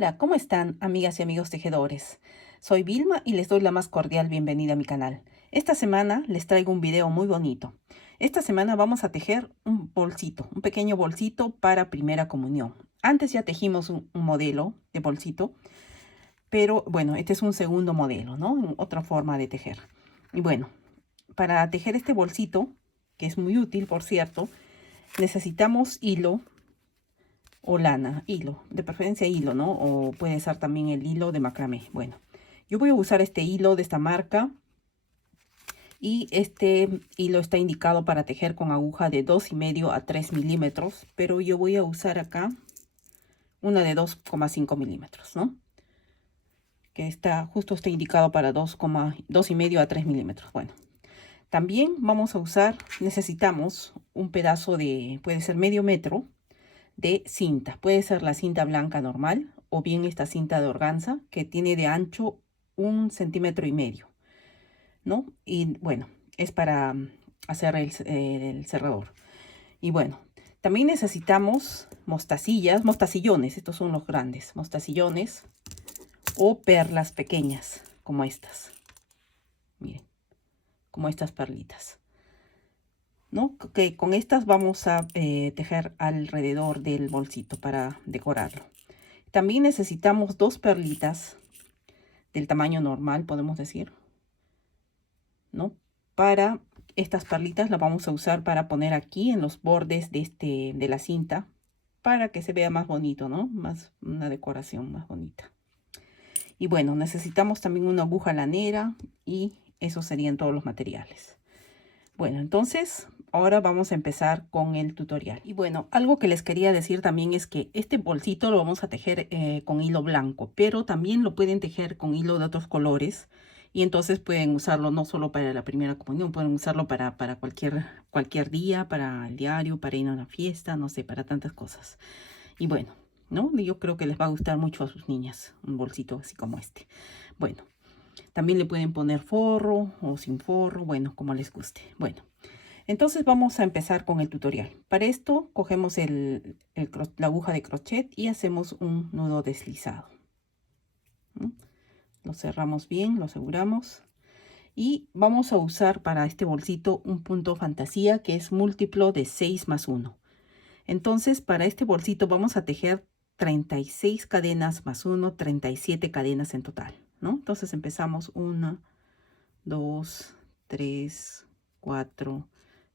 Hola, ¿cómo están, amigas y amigos tejedores? Soy Vilma y les doy la más cordial bienvenida a mi canal. Esta semana les traigo un video muy bonito. Esta semana vamos a tejer un bolsito, un pequeño bolsito para primera comunión. Antes ya tejimos un modelo de bolsito, pero bueno, este es un segundo modelo, ¿no? Otra forma de tejer. Y bueno, para tejer este bolsito, que es muy útil, por cierto, necesitamos hilo o lana, hilo, de preferencia hilo, ¿no? O puede ser también el hilo de macramé. Bueno, yo voy a usar este hilo de esta marca y este hilo está indicado para tejer con aguja de 2,5 a 3 milímetros, pero yo voy a usar acá una de 2,5 milímetros, ¿no? Que está indicado para 2,5 a 3 milímetros. Bueno, también vamos a usar, necesitamos un pedazo de, puede ser medio metro de cinta. Puede ser la cinta blanca normal o bien esta cinta de organza que tiene de ancho 1,5 centímetros, ¿no? Y bueno, es para hacer el cerrador. Y bueno, también necesitamos mostacillones, estos son los grandes, mostacillones o perlas pequeñas como estas. Miren, como estas perlitas, ¿no? Que con estas vamos a tejer alrededor del bolsito para decorarlo. También necesitamos dos perlitas del tamaño normal, podemos decir, ¿no? Para estas perlitas las vamos a usar para poner aquí en los bordes de la cinta para que se vea más bonito, ¿no? Más una decoración más bonita. Y bueno, necesitamos también una aguja lanera y esos serían todos los materiales. Bueno, entonces ahora vamos a empezar con el tutorial. Y bueno, algo que les quería decir también es que este bolsito lo vamos a tejer con hilo blanco, pero también lo pueden tejer con hilo de otros colores. Y entonces pueden usarlo no solo para la primera comunión, pueden usarlo para cualquier día, para el diario, para ir a una fiesta, no sé, para tantas cosas. Y bueno, ¿no? Yo creo que les va a gustar mucho a sus niñas un bolsito así como este. Bueno. También le pueden poner forro o sin forro, bueno, como les guste. Bueno, entonces vamos a empezar con el tutorial. Para esto cogemos la aguja de crochet y hacemos un nudo deslizado. ¿Mm? Lo cerramos bien, lo aseguramos. Y vamos a usar para este bolsito un punto fantasía que es múltiplo de 6 más 1. Entonces para este bolsito vamos a tejer 36 cadenas más 1, 37 cadenas en total, ¿no? Entonces empezamos 1, 2, 3, 4,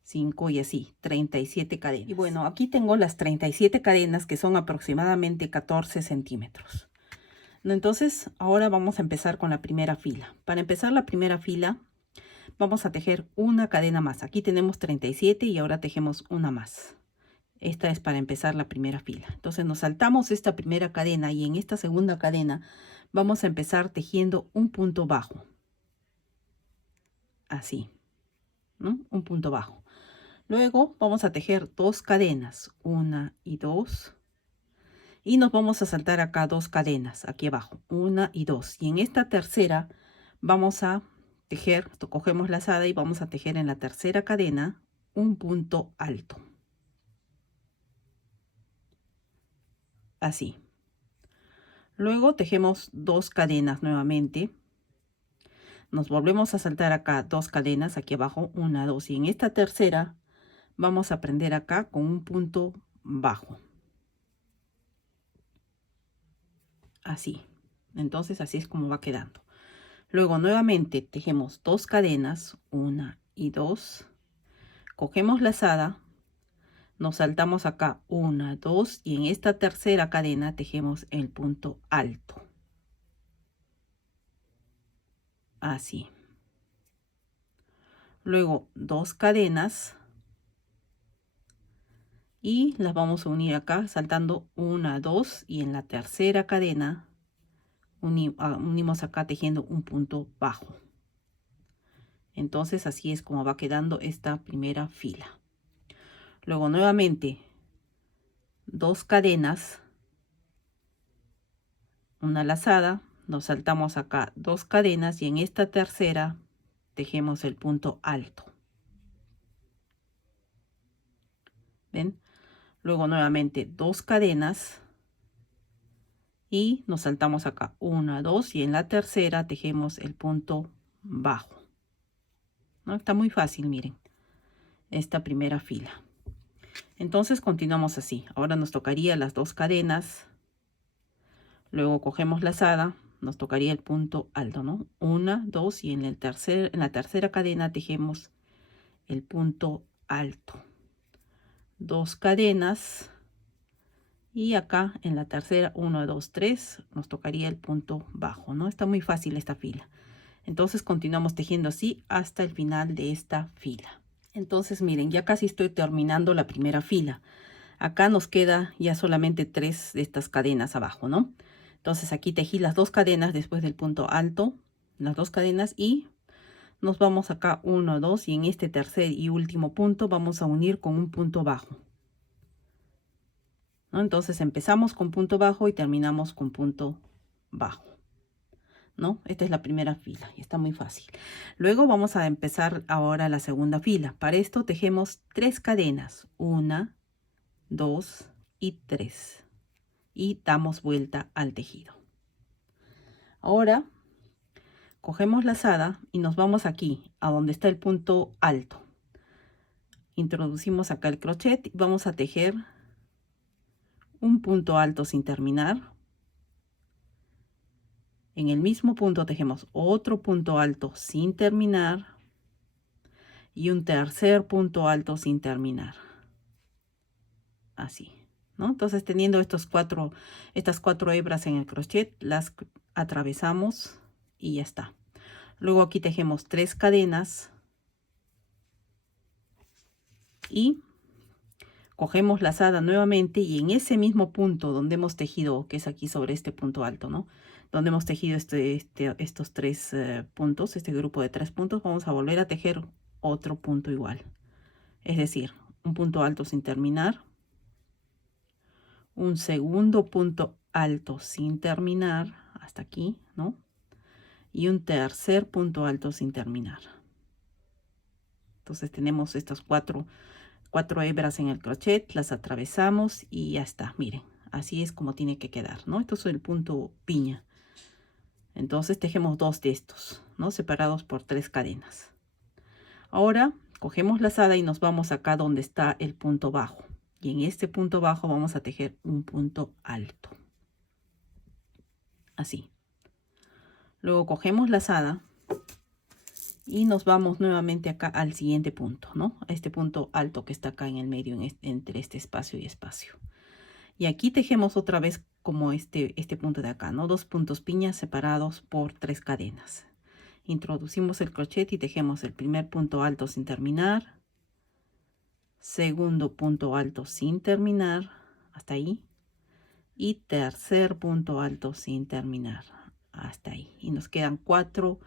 5 y así, 37 cadenas. Y bueno, aquí tengo las 37 cadenas que son aproximadamente 14 centímetros. Entonces, ahora vamos a empezar con la primera fila. Para empezar la primera fila, vamos a tejer una cadena más. Aquí tenemos 37 y ahora tejemos una más. Esta es para empezar la primera fila. Entonces nos saltamos esta primera cadena y en esta segunda cadena vamos a empezar tejiendo un punto bajo. Así, ¿no? Un punto bajo. Luego vamos a tejer dos cadenas, una y dos. Y nos vamos a saltar acá dos cadenas, aquí abajo, una y dos. Y en esta tercera vamos a tejer, cogemos la lazada y vamos a tejer en la tercera cadena un punto alto. Así. Luego tejemos dos cadenas nuevamente. Nos volvemos a saltar acá dos cadenas, aquí abajo, una, dos. Y en esta tercera vamos a prender acá con un punto bajo. Así. Entonces así es como va quedando. Luego nuevamente tejemos dos cadenas, una y dos. Cogemos lazada, nos saltamos acá una, dos y en esta tercera cadena tejemos el punto alto. Así. Luego dos cadenas y las vamos a unir acá saltando una, dos y en la tercera cadena unimos acá tejiendo un punto bajo. Entonces así es como va quedando esta primera fila. Luego nuevamente dos cadenas, una lazada, nos saltamos acá dos cadenas y en esta tercera tejemos el punto alto. ¿Ven? Luego nuevamente dos cadenas, y nos saltamos acá 1, 2 y en la tercera tejemos el punto bajo, ¿no? Está muy fácil, miren, esta primera fila. Entonces continuamos así. Ahora nos tocaría las 2 cadenas, luego cogemos lazada, nos tocaría el punto alto, ¿no? 1, 2 y en la tercera cadena tejemos el punto alto, 2 cadenas. Y acá en la tercera, 1, 2, 3, nos tocaría el punto bajo, ¿no? Está muy fácil esta fila. Entonces continuamos tejiendo así hasta el final de esta fila. Entonces miren, ya casi estoy terminando la primera fila. Acá nos queda ya solamente 3 de estas cadenas abajo, ¿no? Entonces aquí tejí las 2 cadenas después del punto alto, las 2 cadenas y nos vamos acá 1, 2 y en este tercer y último punto vamos a unir con un punto bajo, ¿no? Entonces empezamos con punto bajo y terminamos con punto bajo, ¿no? Esta es la primera fila y está muy fácil. Luego vamos a empezar ahora la segunda fila. Para esto tejemos 3 cadenas, 1, 2 y 3 y damos vuelta al tejido. Ahora cogemos lazada y nos vamos aquí a donde está el punto alto. Introducimos acá el crochet y vamos a tejer un punto alto sin terminar. En el mismo punto tejemos otro punto alto sin terminar y un tercer punto alto sin terminar. Así, ¿no? Entonces teniendo estas cuatro hebras en el crochet, las atravesamos y ya está. Luego aquí tejemos 3 cadenas y cogemos lazada nuevamente y en ese mismo punto donde hemos tejido, que es aquí sobre este punto alto, ¿no? Donde hemos tejido estos 3 puntos, este grupo de 3 puntos, vamos a volver a tejer otro punto igual. Es decir, un punto alto sin terminar, un segundo punto alto sin terminar, hasta aquí, ¿no? Y un tercer punto alto sin terminar. Entonces tenemos estas cuatro hebras en el crochet, las atravesamos y ya está, miren, así es como tiene que quedar, ¿no? Esto es el punto piña. Entonces tejemos 2 de estos, ¿no? Separados por 3 cadenas. Ahora cogemos lazada y nos vamos acá donde está el punto bajo. Y en este punto bajo vamos a tejer un punto alto. Así. Luego cogemos lazada y nos vamos nuevamente acá al siguiente punto, ¿no? A este punto alto que está acá en el medio, entre este espacio y espacio. Y aquí tejemos otra vez como este punto de acá, ¿no? 2 puntos piñas separados por 3 cadenas. Introducimos el crochet y tejemos el primer punto alto sin terminar, segundo punto alto sin terminar, hasta ahí, y tercer punto alto sin terminar, hasta ahí. Y nos quedan 4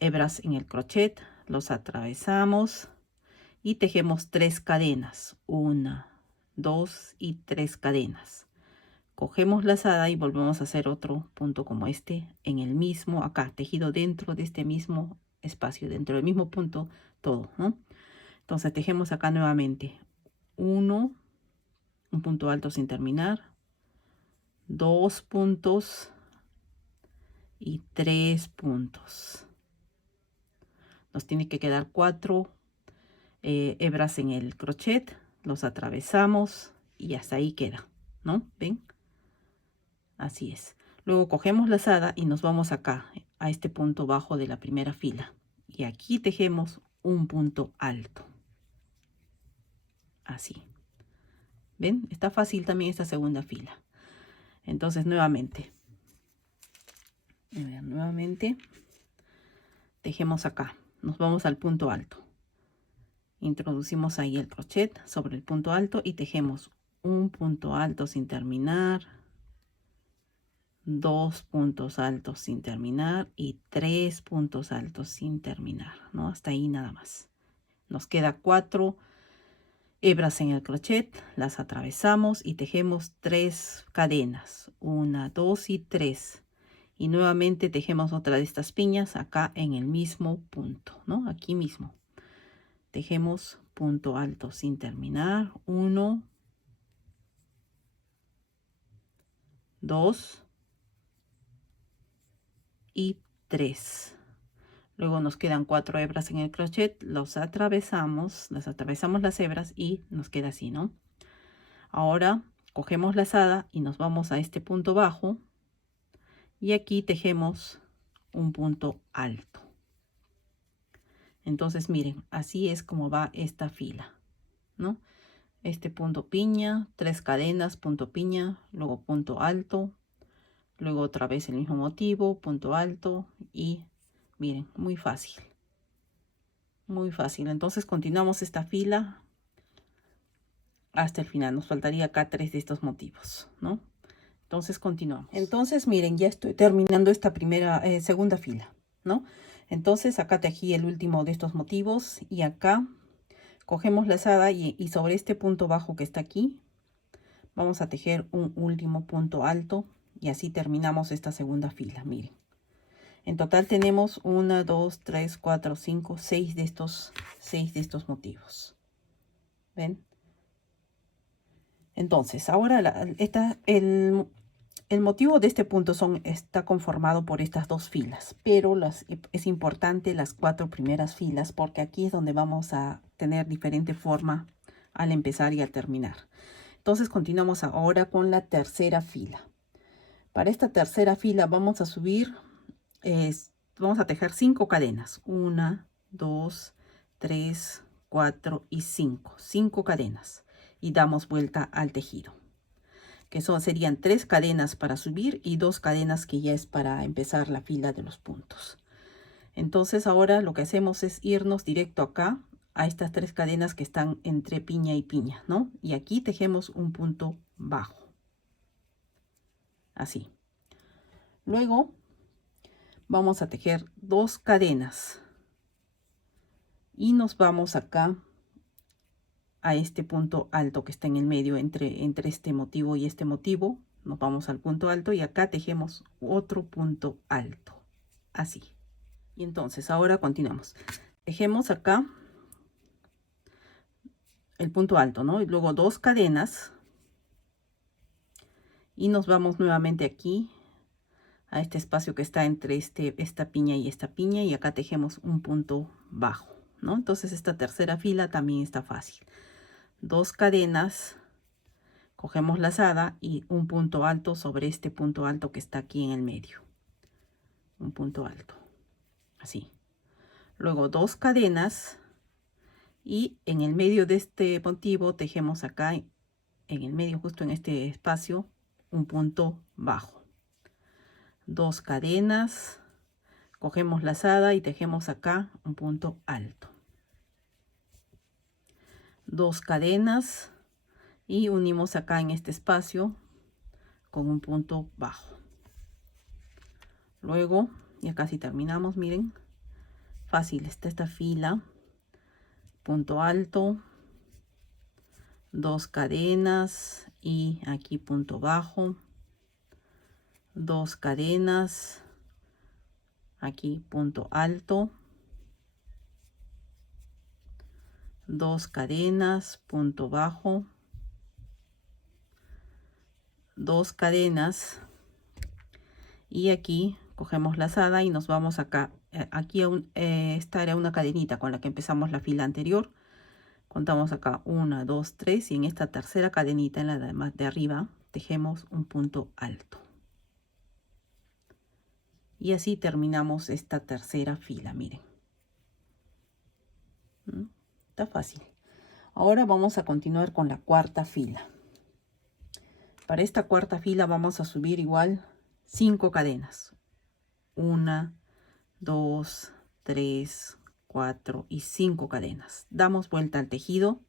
hebras en el crochet, los atravesamos y tejemos 3 cadenas, 1, 2 y 3 cadenas. Cogemos lazada y volvemos a hacer otro punto como este en el mismo, acá tejido dentro de este mismo espacio, dentro del mismo punto todo, ¿no? Entonces tejemos acá nuevamente 1, un punto alto sin terminar, 2 puntos y 3 puntos. Nos tiene que quedar 4 hebras en el crochet, los atravesamos y hasta ahí queda, ¿no? ¿Ven? Así es. Luego cogemos lazada y nos vamos acá a este punto bajo de la primera fila y aquí tejemos un punto alto. Así. ¿Ven? Está fácil también esta segunda fila. Entonces nuevamente tejemos acá, nos vamos al punto alto, introducimos ahí el crochet sobre el punto alto y tejemos un punto alto sin terminar, 2 puntos altos sin terminar y 3 puntos altos sin terminar, ¿no? Hasta ahí nada más. Nos queda 4 hebras en el crochet, las atravesamos y tejemos 3 cadenas, 1, 2 y 3. Y nuevamente tejemos otra de estas piñas acá en el mismo punto, ¿no? Aquí mismo. Tejemos punto alto sin terminar, 1, 2 y 3. Luego nos quedan 4 hebras en el crochet, las atravesamos las hebras y nos queda así, ¿no? Ahora cogemos lazada y nos vamos a este punto bajo y aquí tejemos un punto alto. Entonces miren, así es como va esta fila, ¿no? Este punto piña, 3 cadenas, punto piña, luego punto alto, luego otra vez el mismo motivo, punto alto y miren, muy fácil. Muy fácil. Entonces continuamos esta fila hasta el final. Nos faltaría acá 3 de estos motivos, ¿no? Entonces continuamos. Entonces miren, ya estoy terminando esta segunda fila, ¿no? Entonces acá tejí el último de estos motivos y acá cogemos lazada y sobre este punto bajo que está aquí vamos a tejer un último punto alto y así terminamos esta segunda fila. Miren, en total tenemos 1, 2, 3, 4, 5, 6 de estos motivos. ¿Ven? Entonces, ahora el motivo de este punto está conformado por estas dos filas, pero es importante las 4 primeras filas porque aquí es donde vamos a tener diferente forma al empezar y al terminar. Entonces continuamos ahora con la tercera fila. Para esta tercera fila vamos a subir, vamos a tejer 5 cadenas. 1, 2, 3, 4 y 5. 5 cadenas. Y damos vuelta al tejido. Que serían 3 cadenas para subir y 2 cadenas que ya es para empezar la fila de los puntos. Entonces ahora lo que hacemos es irnos directo acá a estas 3 cadenas que están entre piña y piña, ¿no? Y aquí tejemos un punto bajo. Así. Luego vamos a tejer 2 cadenas y nos vamos acá a este punto alto que está en el medio entre este motivo y este motivo. Nos vamos al punto alto y acá tejemos otro punto alto, así. Y entonces ahora continuamos. Tejemos acá el punto alto, ¿no? Y luego 2 cadenas y nos vamos nuevamente aquí a este espacio que está entre esta piña y acá tejemos un punto bajo, ¿no? Entonces esta tercera fila también está fácil. 2 cadenas, cogemos lazada y un punto alto sobre este punto alto que está aquí en el medio. Un punto alto, así. Luego 2 cadenas y en el medio de este motivo tejemos acá en el medio, justo en este espacio, un punto bajo. 2 cadenas, cogemos lazada y tejemos acá un punto alto. 2 cadenas y unimos acá en este espacio con un punto bajo. Luego ya casi terminamos, miren, fácil está esta fila. Punto alto, 2 cadenas y aquí punto bajo, 2 cadenas, aquí punto alto, 2 cadenas, punto bajo, 2 cadenas y aquí cogemos lazada y nos vamos acá. Aquí esta era una cadenita con la que empezamos la fila anterior. Contamos acá 1, 2, 3 y en esta tercera cadenita en la de arriba tejemos un punto alto. Y así terminamos esta tercera fila, miren. Está fácil. Ahora vamos a continuar con la cuarta fila. Para esta cuarta fila vamos a subir igual 5 cadenas. 1, 2, 3, 4 y 5 cadenas. Damos vuelta al tejido.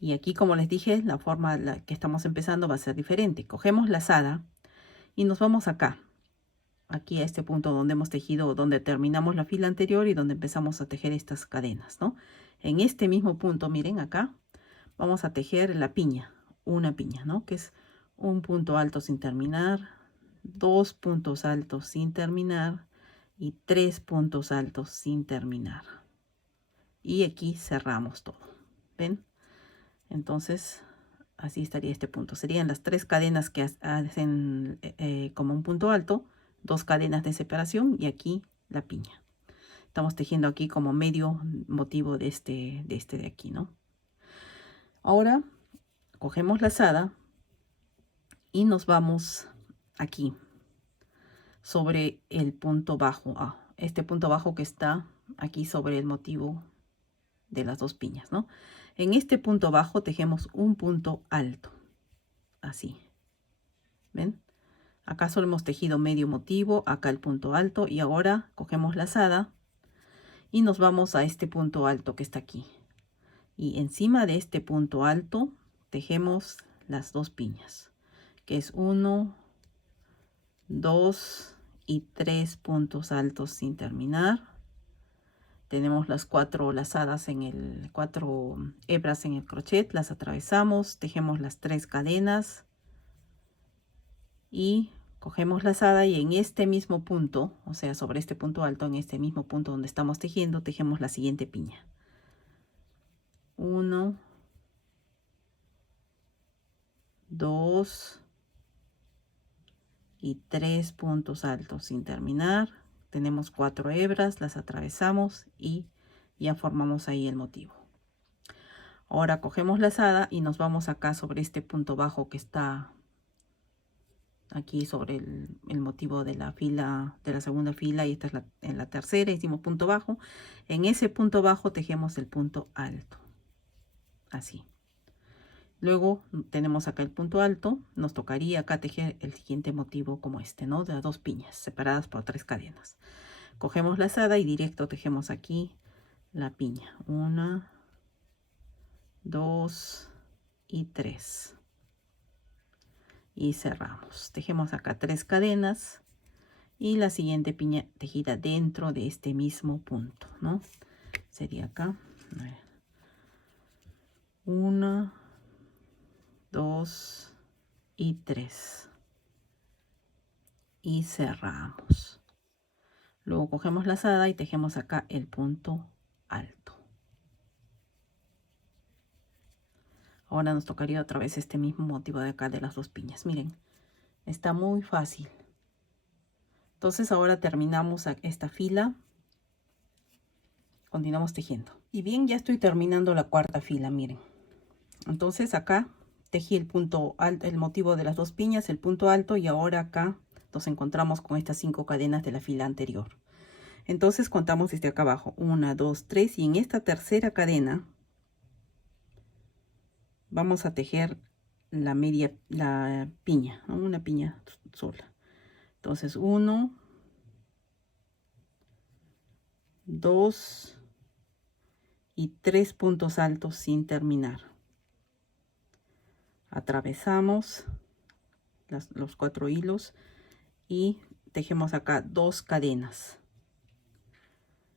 Y aquí, como les dije, la forma que estamos empezando va a ser diferente. Cogemos lazada y nos vamos acá. Aquí a este punto donde hemos tejido, donde terminamos la fila anterior y donde empezamos a tejer estas cadenas, ¿no? En este mismo punto, miren acá, vamos a tejer la piña, una piña, ¿no? Que es un punto alto sin terminar, 2 puntos altos sin terminar y 3 puntos altos sin terminar. Y aquí cerramos todo, ¿ven? Entonces, Así estaría este punto. Serían las 3 cadenas que hacen como un punto alto, 2 cadenas de separación y aquí la piña. Estamos tejiendo aquí como medio motivo de este de aquí, ¿no? Ahora cogemos lazada y nos vamos aquí sobre el punto bajo. Este punto bajo que está aquí sobre el motivo de las 2 piñas, ¿no? En este punto bajo tejemos un punto alto, así. ¿Ven? Acá solo hemos tejido medio motivo, acá el punto alto, y ahora cogemos lazada y nos vamos a este punto alto que está aquí. Y encima de este punto alto tejemos las 2 piñas, que es 1, 2 y 3 puntos altos sin terminar. Tenemos las 4 lazadas en el 4 hebras en el crochet, las atravesamos, tejemos las 3 cadenas y cogemos lazada, y en este mismo punto, o sea, sobre este punto alto, en este mismo punto donde estamos tejiendo, tejemos la siguiente piña. 1, 2 y 3 puntos altos sin terminar. Tenemos 4 hebras, las atravesamos y ya formamos ahí el motivo. Ahora cogemos lazada y nos vamos acá sobre este punto bajo que está aquí sobre el motivo de la fila, de la segunda fila, y esta es en la tercera, hicimos punto bajo. En ese punto bajo tejemos el punto alto, así. Luego tenemos acá el punto alto, nos tocaría acá tejer el siguiente motivo como este, ¿no? De las 2 piñas separadas por 3 cadenas. Cogemos lazada y directo tejemos aquí la piña. 1, 2 y 3. Y cerramos. Tejemos acá 3 cadenas y la siguiente piña tejida dentro de este mismo punto, ¿no? Sería acá. 1, 2 y 3. Y cerramos. Luego cogemos lazada y tejemos acá el punto alto. Ahora nos tocaría otra vez este mismo motivo de acá de las 2 piñas. Miren, está muy fácil. Entonces ahora terminamos esta fila. Continuamos tejiendo. Y bien, ya estoy terminando la 4ª fila, miren. Entonces acá tejí el punto alto, el motivo de las 2 piñas, el punto alto, y ahora acá nos encontramos con estas 5 cadenas de la fila anterior. Entonces contamos desde acá abajo, 1, 2, 3, y en esta tercera cadena vamos a tejer la piña, ¿no? Una piña sola. Entonces 1, 2 y 3 puntos altos sin terminar. Atravesamos los 4 hilos y tejemos acá 2 cadenas.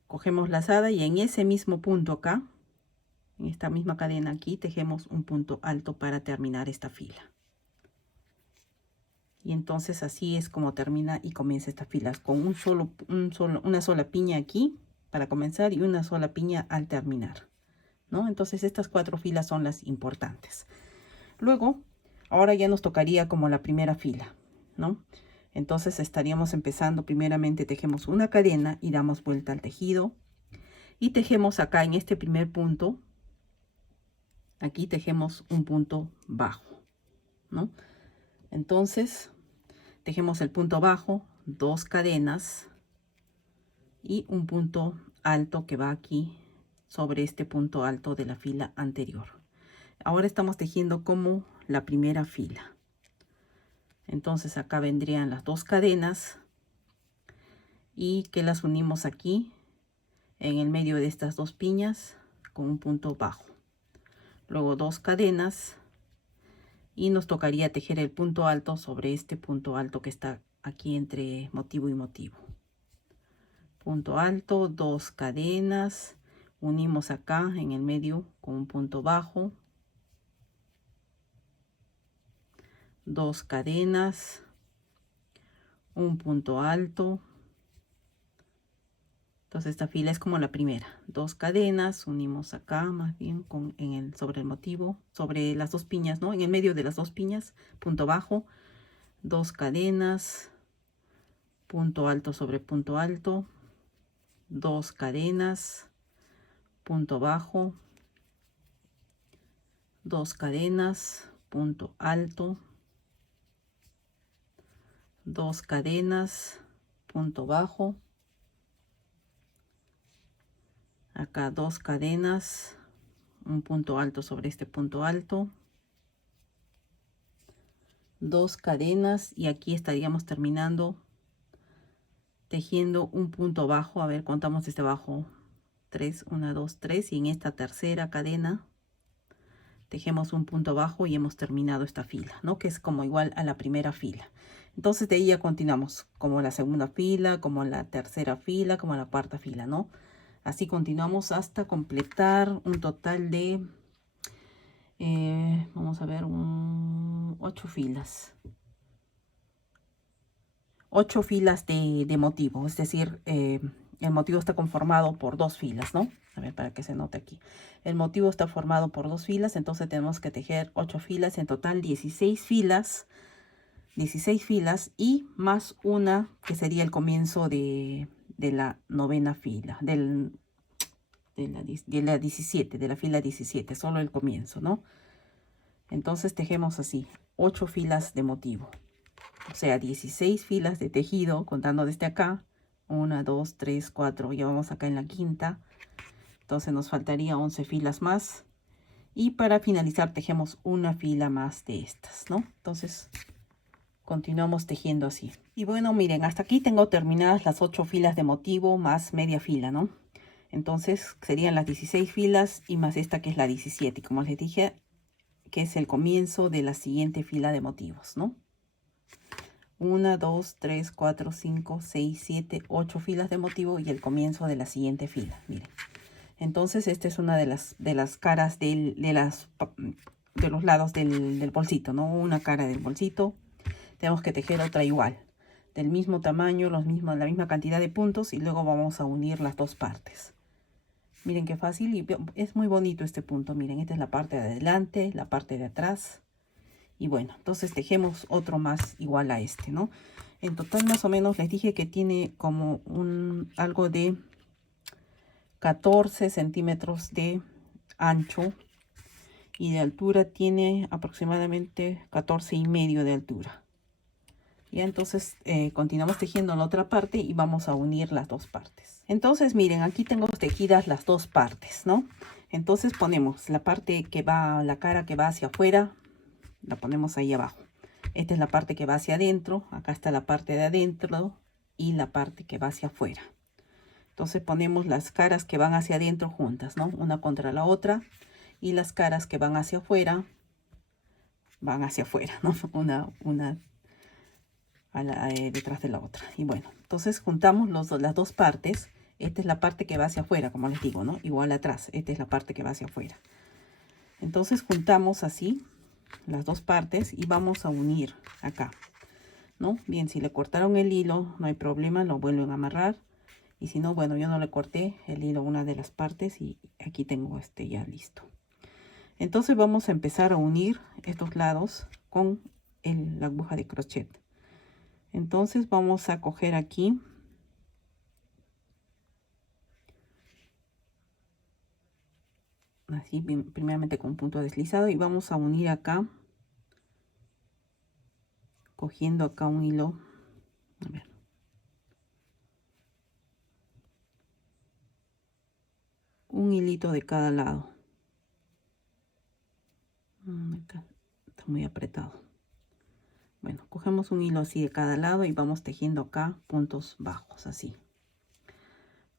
Cogemos lazada y en ese mismo punto acá, en esta misma cadena aquí, tejemos un punto alto para terminar esta fila. Y entonces así es como termina y comienza esta fila, con una sola piña aquí para comenzar y una sola piña al terminar, ¿no? Entonces estas 4 filas son las importantes. Luego, ahora ya nos tocaría como la primera fila, ¿no? Entonces estaríamos empezando, primeramente tejemos una cadena y damos vuelta al tejido. Y tejemos acá en este primer punto, aquí tejemos un punto bajo, ¿no? Entonces, tejemos el punto bajo, 2 cadenas y un punto alto que va aquí sobre este punto alto de la fila anterior. Ahora estamos tejiendo como la primera fila. Entonces acá vendrían las 2 cadenas y que las unimos aquí en el medio de estas 2 piñas con un punto bajo. Luego 2 cadenas y nos tocaría tejer el punto alto sobre este punto alto que está aquí entre motivo y motivo. Punto alto, 2 cadenas, unimos acá en el medio con un punto bajo, 2 cadenas, un punto alto, Entonces esta fila es como la primera. 2 cadenas, unimos acá más bien sobre el motivo, sobre las 2 piñas, ¿no? En el medio de las 2 piñas, punto bajo, 2 cadenas, punto alto sobre punto alto, 2 cadenas, punto bajo, 2 cadenas, punto alto, 2 cadenas, punto bajo, acá 2 cadenas, un punto alto sobre este punto alto, 2 cadenas, y aquí estaríamos terminando tejiendo un punto bajo. A ver, contamos desde abajo: 3, 1, 2, 3, y en esta tercera cadena tejemos un punto bajo y hemos terminado esta fila, ¿no? Que es como igual a la primera fila. Entonces de ahí ya continuamos como la segunda fila, como la tercera fila, como la cuarta fila, ¿no? Así continuamos hasta completar un total de, vamos a ver, 8 filas. 8 filas de motivo, es decir, el motivo está conformado por 2 filas, ¿no? A ver, para que se note aquí. El motivo está formado por 2 filas, entonces tenemos que tejer 8 filas, en total 16 filas. 16 filas y más una que sería el comienzo de la novena fila, de la 17, de la fila 17, solo el comienzo, ¿no? Entonces tejemos así, 8 filas de motivo. O sea, 16 filas de tejido, contando desde acá. 1, 2, 3, 4. Ya vamos acá en la quinta. Entonces nos faltaría 11 filas más. Y para finalizar tejemos una fila más de estas, ¿no? Entonces continuamos tejiendo así. Y bueno, miren, hasta aquí tengo terminadas las 8 filas de motivo más media fila, ¿no? Entonces serían las 16 filas y más esta que es la 17. Como les dije, que es el comienzo de la siguiente fila de motivos, ¿no? 1, 2, 3, 4, 5, 6, 7, 8 filas de motivo y el comienzo de la siguiente fila. Miren. Entonces esta es una de las caras de los lados del bolsito, ¿no? Una cara del bolsito. Tenemos que tejer otra igual, del mismo tamaño, la misma cantidad de puntos, y luego vamos a unir las dos partes. Miren qué fácil, y es muy bonito este punto. Miren, esta es la parte de adelante, la parte de atrás. Y bueno, entonces tejemos otro más igual a este, ¿no? En total más o menos les dije que tiene como algo de 14 centímetros de ancho, y de altura tiene aproximadamente 14,5 de altura. Ya, entonces continuamos tejiendo la otra parte y vamos a unir las dos partes. Entonces miren, aquí tengo tejidas las dos partes, ¿no? Entonces ponemos la parte que va, la cara que va hacia afuera, la ponemos ahí abajo. Esta es la parte que va hacia adentro. Acá está la parte de adentro y la parte que va hacia afuera. Entonces ponemos las caras que van hacia adentro juntas, ¿no? Una contra la otra. Y las caras que van hacia afuera, ¿no? Una detrás de la otra. Y bueno, entonces juntamos las dos partes. Esta es la parte que va hacia afuera, como les digo, ¿no? Igual atrás. Esta es la parte que va hacia afuera. Entonces juntamos así las dos partes y vamos a unir acá, ¿no? Bien, si le cortaron el hilo, no hay problema, lo vuelven a amarrar. Y si no, bueno, yo no le corté el hilo a una de las partes y aquí tengo este ya listo. Entonces vamos a empezar a unir estos lados con la aguja de crochet. Entonces vamos a coger aquí así, primeramente con punto deslizado, y vamos a unir acá cogiendo acá un hilo. A ver. Un hilito de cada lado. Acá está muy apretado. Bueno, cogemos un hilo así de cada lado y vamos tejiendo acá puntos bajos, así.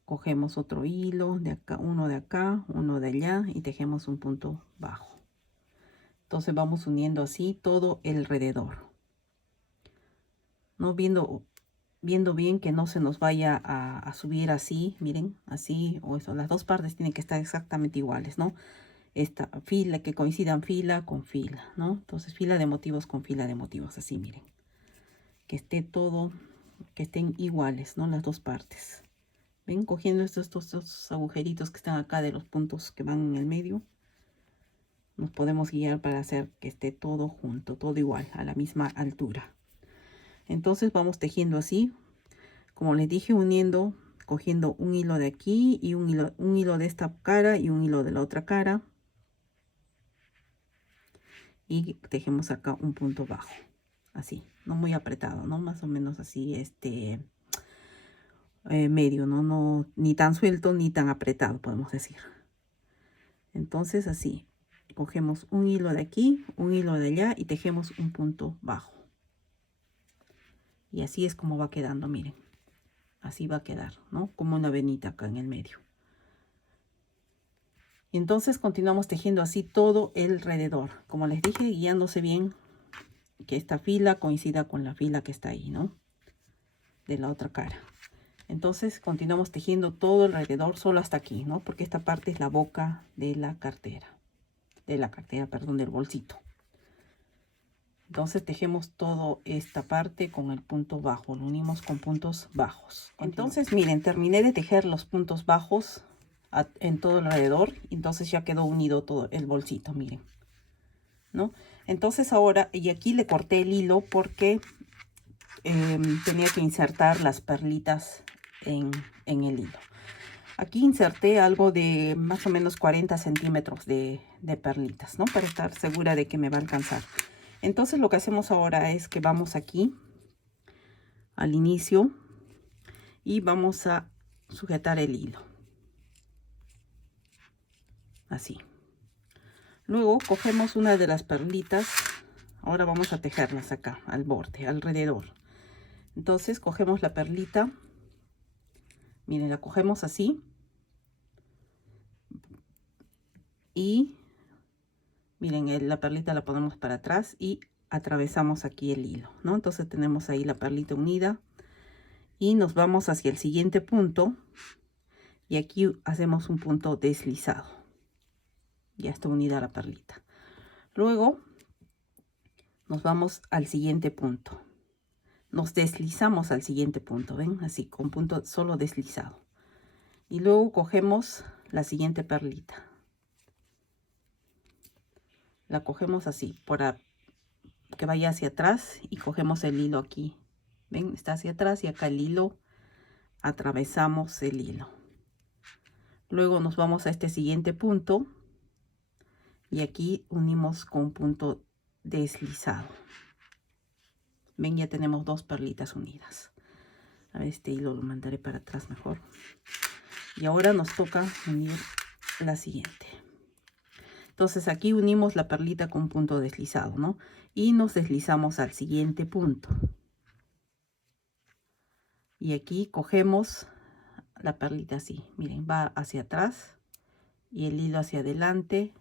Cogemos otro hilo de acá, uno de allá, y tejemos un punto bajo. Entonces vamos uniendo así todo alrededor, no viendo bien que no se nos vaya a subir así, miren, así o eso. Las dos partes tienen que estar exactamente iguales, ¿no? Esta fila, que coincidan fila con fila, ¿no? Entonces fila de motivos con fila de motivos, así, miren. Que esté todo, que estén iguales, ¿no? Las dos partes. Ven, cogiendo estos agujeritos que están acá de los puntos que van en el medio, nos podemos guiar para hacer que esté todo junto, todo igual, a la misma altura. Entonces vamos tejiendo así, como les dije, uniendo, cogiendo un hilo de aquí y un hilo de esta cara y un hilo de la otra cara. Y tejemos acá un punto bajo, así, no muy apretado, ¿no? Más o menos así, medio, ¿no? Ni tan suelto ni tan apretado, podemos decir. Entonces así, cogemos un hilo de aquí, un hilo de allá y tejemos un punto bajo. Y así es como va quedando, miren. Así va a quedar, ¿no? Como una venita acá en el medio. Y entonces continuamos tejiendo así todo alrededor. Como les dije, guiándose bien que esta fila coincida con la fila que está ahí, ¿no? De la otra cara. Entonces continuamos tejiendo todo alrededor, solo hasta aquí, ¿no? Porque esta parte es la boca de la cartera. Perdón, del bolsito. Entonces tejemos toda esta parte con el punto bajo, lo unimos con puntos bajos. Entonces miren, terminé de tejer los puntos bajos en todo alrededor. Entonces ya quedó unido todo el bolsito, miren, ¿no? Entonces ahora, y aquí le corté el hilo porque tenía que insertar las perlitas en el hilo. Aquí inserté algo de más o menos 40 centímetros de perlitas, ¿no? Para estar segura de que me va a alcanzar. Entonces lo que hacemos ahora es que vamos aquí al inicio y vamos a sujetar el hilo. Así. Luego cogemos una de las perlitas. Ahora vamos a tejerlas acá, al borde, alrededor. Entonces cogemos la perlita. Miren, la cogemos así. Y miren, la perlita la ponemos para atrás y atravesamos aquí el hilo, ¿no? Entonces tenemos ahí la perlita unida y nos vamos hacia el siguiente punto y aquí hacemos un punto deslizado. Ya está unida la perlita. Luego nos vamos al siguiente punto. Nos deslizamos al siguiente punto, ¿ven? Así, con punto solo deslizado. Y luego cogemos la siguiente perlita. La cogemos así, para que vaya hacia atrás y cogemos el hilo aquí. ¿Ven? Está hacia atrás y acá el hilo, atravesamos el hilo. Luego nos vamos a este siguiente punto y aquí unimos con un punto deslizado. Ven, ya tenemos dos perlitas unidas. A ver, este hilo lo mandaré para atrás mejor. Y ahora nos toca unir la siguiente. Entonces aquí unimos la perlita con un punto deslizado, ¿no? Y nos deslizamos al siguiente punto. Y aquí cogemos la perlita así, miren, va hacia atrás y el hilo hacia adelante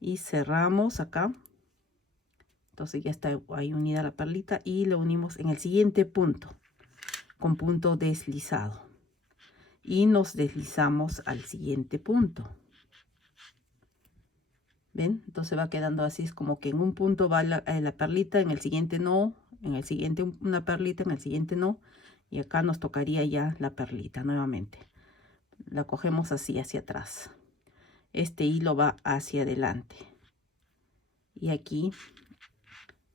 y cerramos acá. Entonces ya está ahí unida la perlita y lo unimos en el siguiente punto con punto deslizado y nos deslizamos al siguiente punto. ¿Ven? Entonces va quedando así, es como que en un punto va la perlita, en el siguiente no, en el siguiente una perlita, en el siguiente no, y acá nos tocaría ya la perlita nuevamente. La cogemos así hacia atrás. Este hilo va hacia adelante. Y aquí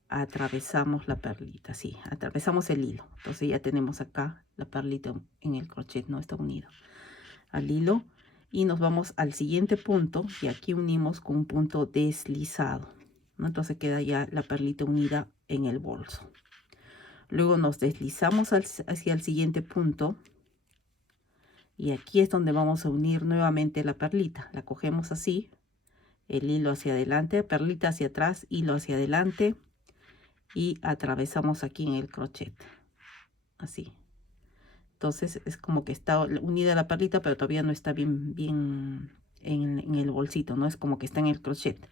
atravesamos la perlita, sí, atravesamos el hilo. Entonces ya tenemos acá la perlita en el crochet, no está unido al hilo. Y nos vamos al siguiente punto y aquí unimos con un punto deslizado, ¿no? Entonces queda ya la perlita unida en el bolso. Luego nos deslizamos hacia el siguiente punto y aquí es donde vamos a unir nuevamente la perlita. La cogemos así, el hilo hacia adelante, perlita hacia atrás, hilo hacia adelante y atravesamos aquí en el crochet, así. Entonces es como que está unida la perlita, pero todavía no está bien en el bolsito, no es como que está en el crochet.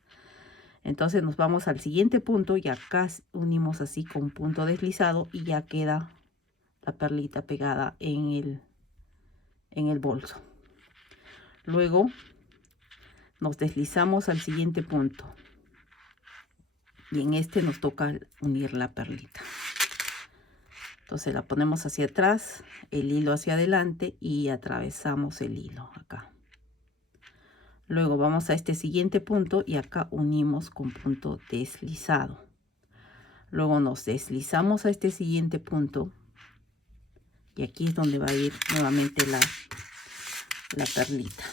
Entonces nos vamos al siguiente punto y acá unimos así con punto deslizado y ya queda la perlita pegada en el bolso. Luego nos deslizamos al siguiente punto y en este nos toca unir la perlita. Entonces la ponemos hacia atrás, el hilo hacia adelante y atravesamos el hilo acá. Luego vamos a este siguiente punto y acá unimos con punto deslizado. Luego nos deslizamos a este siguiente punto y aquí es donde va a ir nuevamente la perlita.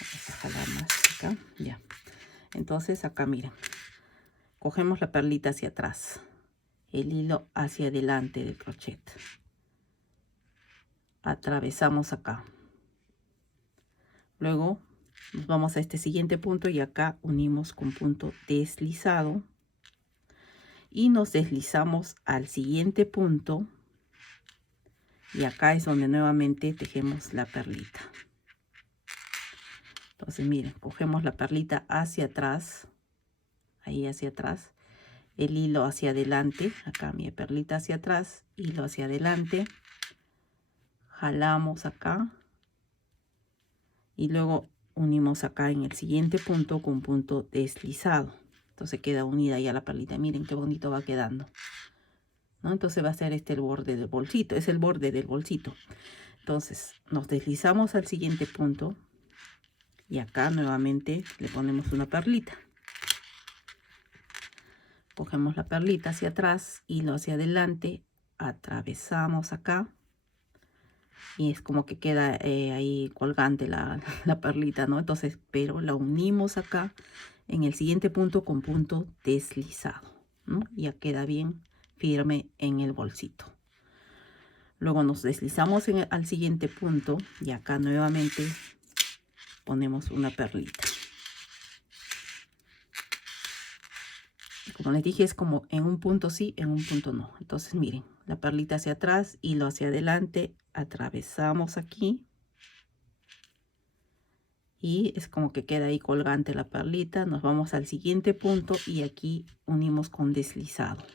Vamos a jalar más acá, ya. Entonces acá miren, cogemos la perlita hacia atrás, el hilo hacia adelante del crochet, atravesamos acá. Luego nos vamos a este siguiente punto y acá unimos con punto deslizado y nos deslizamos al siguiente punto y acá es donde nuevamente tejemos la perlita. Entonces miren, cogemos la perlita hacia atrás, ahí hacia atrás, el hilo hacia adelante, acá mi perlita hacia atrás, hilo hacia adelante, jalamos acá y luego unimos acá en el siguiente punto con punto deslizado. Entonces queda unida ya la perlita. Miren qué bonito va quedando, ¿no? Entonces va a ser este el borde del bolsito, es el borde del bolsito. Entonces nos deslizamos al siguiente punto y acá nuevamente le ponemos una perlita. Cogemos la perlita hacia atrás, hilo hacia adelante, atravesamos acá y es como que queda ahí colgante la perlita, ¿no? Entonces, pero la unimos acá en el siguiente punto con punto deslizado, ¿no? Ya queda bien firme en el bolsito. Luego nos deslizamos al siguiente punto y acá nuevamente ponemos una perlita. Como les dije, es como en un punto sí, en un punto no. Entonces miren, la perlita hacia atrás, hilo hacia adelante, atravesamos aquí y es como que queda ahí colgante la perlita. Nos vamos al siguiente punto y aquí unimos con deslizado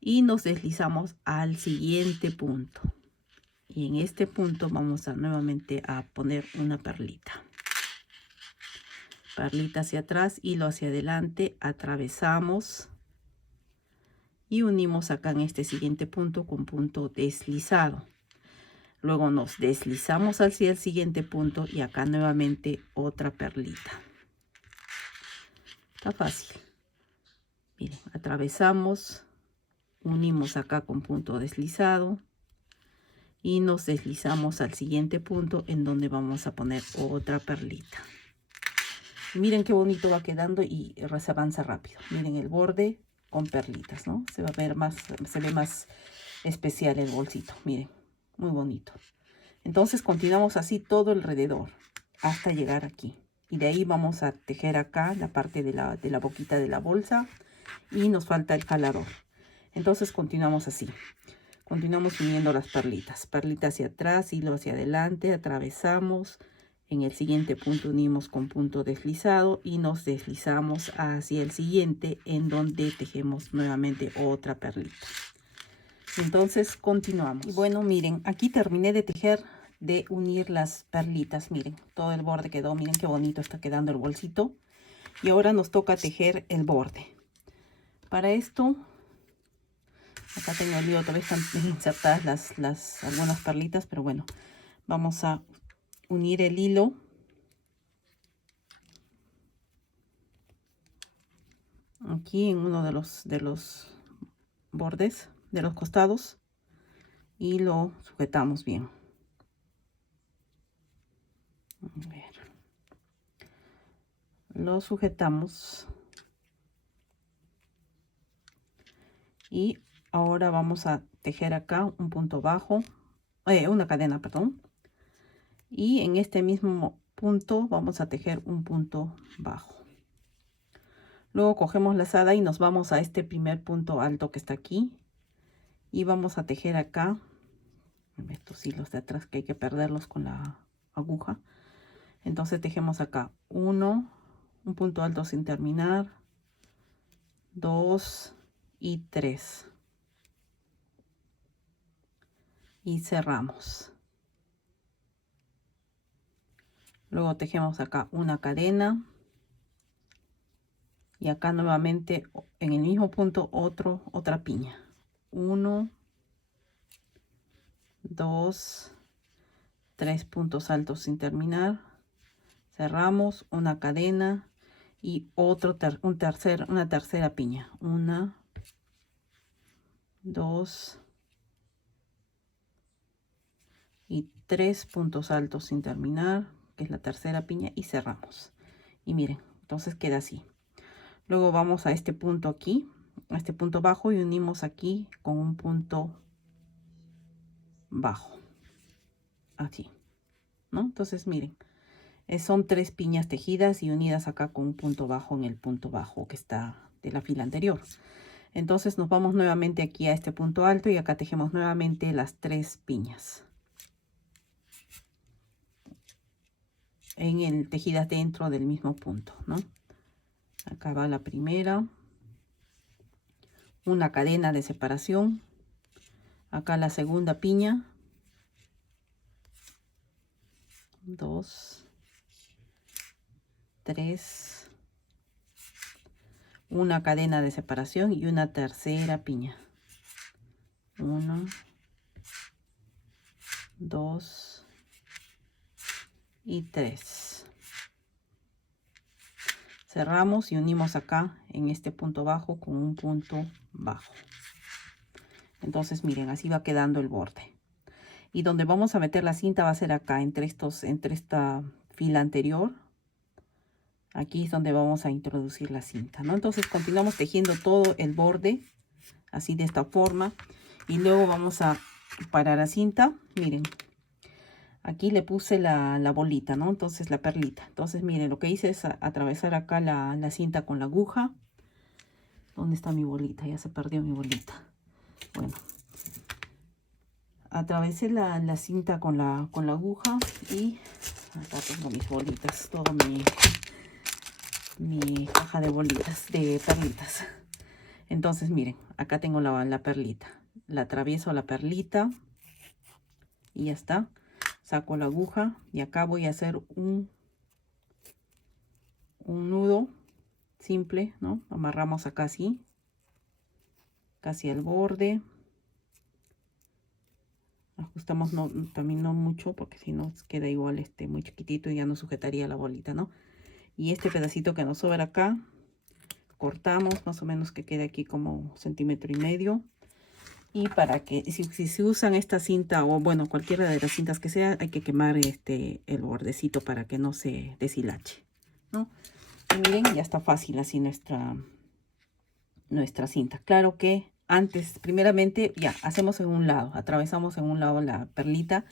y nos deslizamos al siguiente punto y en este punto vamos a nuevamente a poner una perlita. Perlita hacia atrás, hilo hacia adelante, atravesamos y unimos acá en este siguiente punto con punto deslizado. Luego nos deslizamos hacia el siguiente punto y acá nuevamente otra perlita. Está fácil. Miren, atravesamos, unimos acá con punto deslizado y nos deslizamos al siguiente punto en donde vamos a poner otra perlita. Miren qué bonito va quedando y se avanza rápido. Miren el borde con perlitas, ¿no? Se va a ver más, se ve más especial el bolsito. Miren, muy bonito. Entonces continuamos así todo alrededor hasta llegar aquí. Y de ahí vamos a tejer acá la parte de la boquita de la bolsa y nos falta el jalador. Entonces continuamos así. Continuamos uniendo las perlitas. Perlita hacia atrás, hilo hacia adelante, atravesamos. En el siguiente punto unimos con punto deslizado y nos deslizamos hacia el siguiente en donde tejemos nuevamente otra perlita. Entonces continuamos. Y bueno, miren, aquí terminé de tejer, de unir las perlitas. Miren, todo el borde quedó. Miren qué bonito está quedando el bolsito. Y ahora nos toca tejer el borde. Para esto, acá tengo el lío, todavía están insertadas algunas perlitas, pero bueno, vamos a unir el hilo aquí en uno de los bordes de los costados y lo sujetamos bien. A ver. Lo sujetamos y ahora vamos a tejer acá un punto bajo, una cadena, perdón, y en este mismo punto vamos a tejer un punto bajo. Luego cogemos la lazada y nos vamos a este primer punto alto que está aquí y vamos a tejer acá estos hilos de atrás que hay que perderlos con la aguja. Entonces tejemos acá un punto alto sin terminar, 2 y 3 y cerramos. Luego tejemos acá una cadena Y acá nuevamente en el mismo punto otra piña. 1, 2, 3 puntos altos sin terminar. Cerramos una cadena y una tercera piña. 1, 2 y 3 puntos altos sin terminar, que es la tercera piña, y cerramos. Y miren, entonces queda así. Luego vamos a este punto aquí, a este punto bajo, y unimos aquí con un punto bajo, así, ¿no? Entonces miren, son 3 piñas tejidas y unidas acá con un punto bajo en el punto bajo que está de la fila anterior. Entonces nos vamos nuevamente aquí a este punto alto y acá tejemos nuevamente las 3 piñas en el tejidas dentro del mismo punto, ¿no? Acá va la primera, una cadena de separación, acá la segunda piña, 2, 3, una cadena de separación y una tercera piña, 1, 2 y 3. Cerramos y unimos acá en este punto bajo con un punto bajo. Entonces miren, así va quedando el borde. Y donde vamos a meter la cinta va a ser acá, entre esta fila anterior. Aquí es donde vamos a introducir la cinta, ¿no? Entonces continuamos tejiendo todo el borde, así de esta forma. Y luego vamos a parar la cinta, miren. Aquí le puse la bolita, ¿no? Entonces la perlita. Entonces miren, lo que hice es atravesar acá la cinta con la aguja. ¿Dónde está mi bolita? Ya se perdió mi bolita. Bueno. Atravesé la cinta con la aguja y acá tengo mis bolitas, todo mi caja de bolitas, de perlitas. Entonces miren, acá tengo la perlita. La atravieso la perlita y ya está. Saco la aguja y acá voy a hacer un nudo simple, ¿no? Amarramos acá así, casi al borde. Ajustamos también no mucho, porque si no queda igual muy chiquitito y ya no sujetaría la bolita, ¿no? Y este pedacito que nos sobra acá, cortamos más o menos que quede aquí como 1,5 centímetros. Y para que, si se usan esta cinta o bueno, cualquiera de las cintas que sea, hay que quemar el bordecito para que no se deshilache, ¿no? Y miren, ya está fácil así nuestra cinta. Claro que antes, primeramente, ya hacemos en un lado, atravesamos en un lado la perlita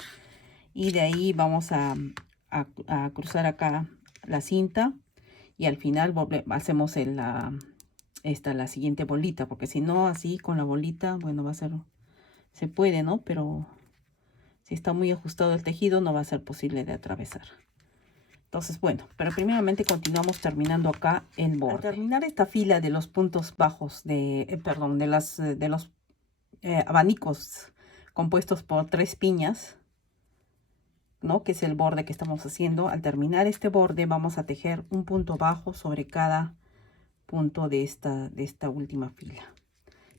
y de ahí vamos a cruzar acá la cinta y al final hacemos la siguiente bolita, porque si no, así con la bolita, bueno, va a ser, se puede, ¿no? Pero si está muy ajustado el tejido, no va a ser posible de atravesar. Entonces, bueno, pero primeramente continuamos terminando acá el borde. Al terminar esta fila de los puntos bajos de los abanicos compuestos por 3 piñas, ¿no? Que es el borde que estamos haciendo. Al terminar este borde vamos a tejer un punto bajo sobre cada punto de esta última fila.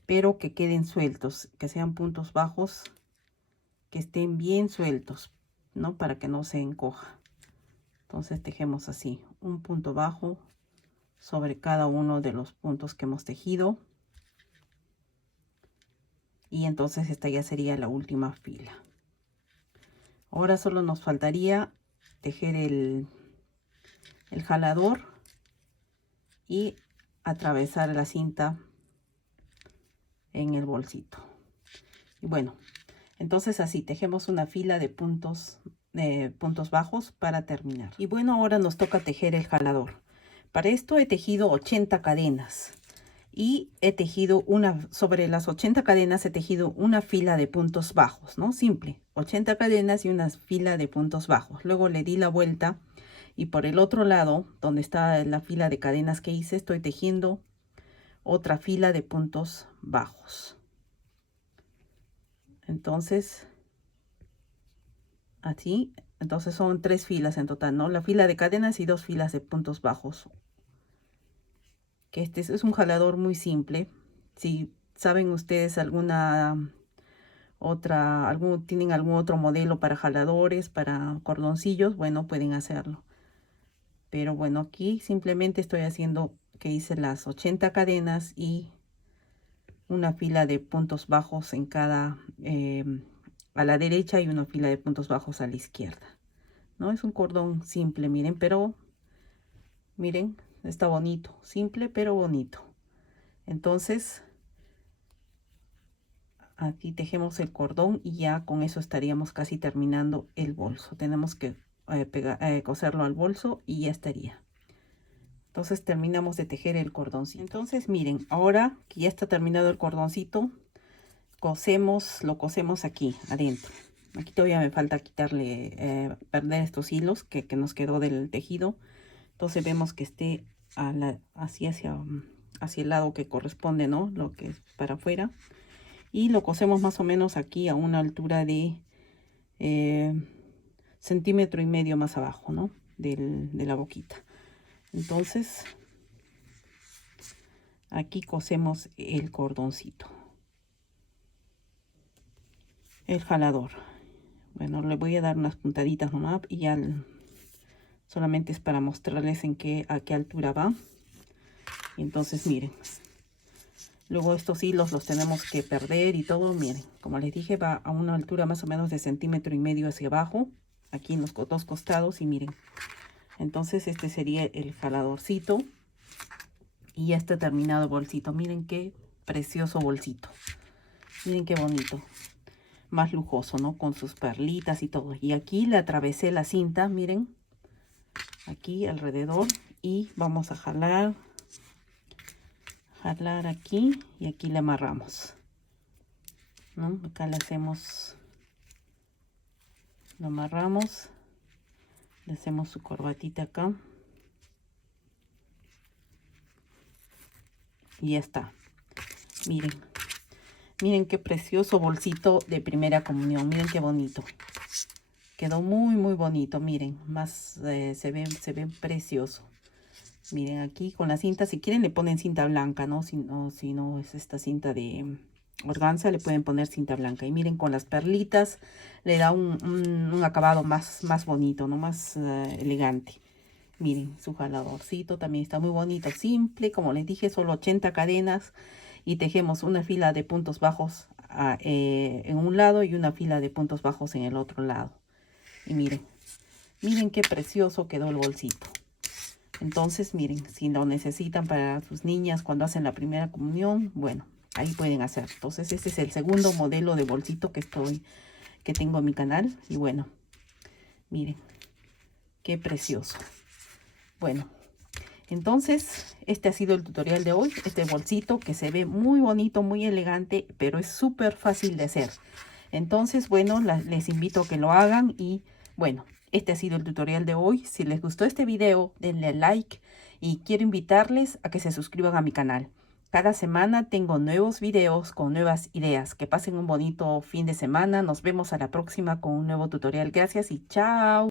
Pero que queden sueltos, que sean puntos bajos, que estén bien sueltos, ¿no? Para que no se encoja. Entonces tejemos así, un punto bajo sobre cada uno de los puntos que hemos tejido. Y entonces esta ya sería la última fila. Ahora solo nos faltaría tejer el jalador y atravesar la cinta en el bolsito. Y bueno, entonces así tejemos una fila de puntos bajos para terminar. Y bueno, ahora nos toca tejer el jalador. Para esto he tejido 80 cadenas y he tejido sobre las 80 cadenas he tejido una fila de puntos bajos, ¿no? Simple, 80 cadenas y una fila de puntos bajos. Luego le di la vuelta y por el otro lado, donde está la fila de cadenas que hice, estoy tejiendo otra fila de puntos bajos. Entonces, así, entonces son 3 filas en total, ¿no? La fila de cadenas y 2 filas de puntos bajos. que este es un jalador muy simple. Si saben ustedes tienen algún otro modelo para jaladores, para cordoncillos, bueno, pueden hacerlo. Pero bueno, aquí simplemente estoy haciendo que hice las 80 cadenas y una fila de puntos bajos en cada, a la derecha y una fila de puntos bajos a la izquierda. No es un cordón simple, miren, pero miren, está bonito, simple pero bonito. Entonces, aquí tejemos el cordón y ya con eso estaríamos casi terminando el bolso. Tenemos que coserlo al bolso y ya estaría. Entonces terminamos de tejer el cordoncito. Entonces miren, ahora que ya está terminado el cordoncito, lo cosemos aquí adentro. Aquí todavía me falta quitarle, perder estos hilos que nos quedó del tejido. Entonces vemos que esté hacia el lado que corresponde, ¿no? Lo que es para afuera. Y lo cosemos más o menos aquí a una altura de 1,5 cm más abajo, ¿no? De la boquita. Entonces, aquí cosemos el cordoncito. El jalador. Bueno, le voy a dar unas puntaditas nomás y ya solamente es para mostrarles a qué altura va. Y entonces miren. Luego estos hilos los tenemos que perder y todo, miren. Como les dije, va a una altura más o menos de 1,5 cm hacia abajo. Aquí en los dos costados y miren. Entonces este sería el jaladorcito. Y ya está terminado el bolsito. Miren qué precioso bolsito. Miren qué bonito. Más lujoso, ¿no? Con sus perlitas y todo. Y aquí le atravesé la cinta, miren. Aquí alrededor. Y vamos a jalar aquí. Y aquí le amarramos, ¿no? Acá le hacemos... Lo amarramos. Le hacemos su corbatita acá. Y ya está. Miren. Miren qué precioso bolsito de primera comunión. Miren qué bonito. Quedó muy, muy bonito. Miren, se ve precioso. Miren aquí con la cinta. Si quieren le ponen cinta blanca, ¿no? Si no es esta cinta de organza, le pueden poner cinta blanca. Y miren con las perlitas le da un acabado más bonito, ¿no? Más elegante. Miren, su jaladorcito también está muy bonito. Simple, como les dije, solo 80 cadenas. Y tejemos una fila de puntos bajos en un lado y una fila de puntos bajos en el otro lado. Y miren qué precioso quedó el bolsito. Entonces miren, si lo necesitan para sus niñas cuando hacen la primera comunión, bueno, ahí pueden hacer. Entonces este es el segundo modelo de bolsito que tengo en mi canal. Y bueno, miren qué precioso. Bueno, entonces este ha sido el tutorial de hoy. Este bolsito que se ve muy bonito, muy elegante, pero es súper fácil de hacer. Entonces, bueno, les invito a que lo hagan. Y bueno, este ha sido el tutorial de hoy. Si les gustó este video, denle like. Y quiero invitarles a que se suscriban a mi canal. Cada semana tengo nuevos videos con nuevas ideas. Que pasen un bonito fin de semana. Nos vemos a la próxima con un nuevo tutorial. Gracias y chao.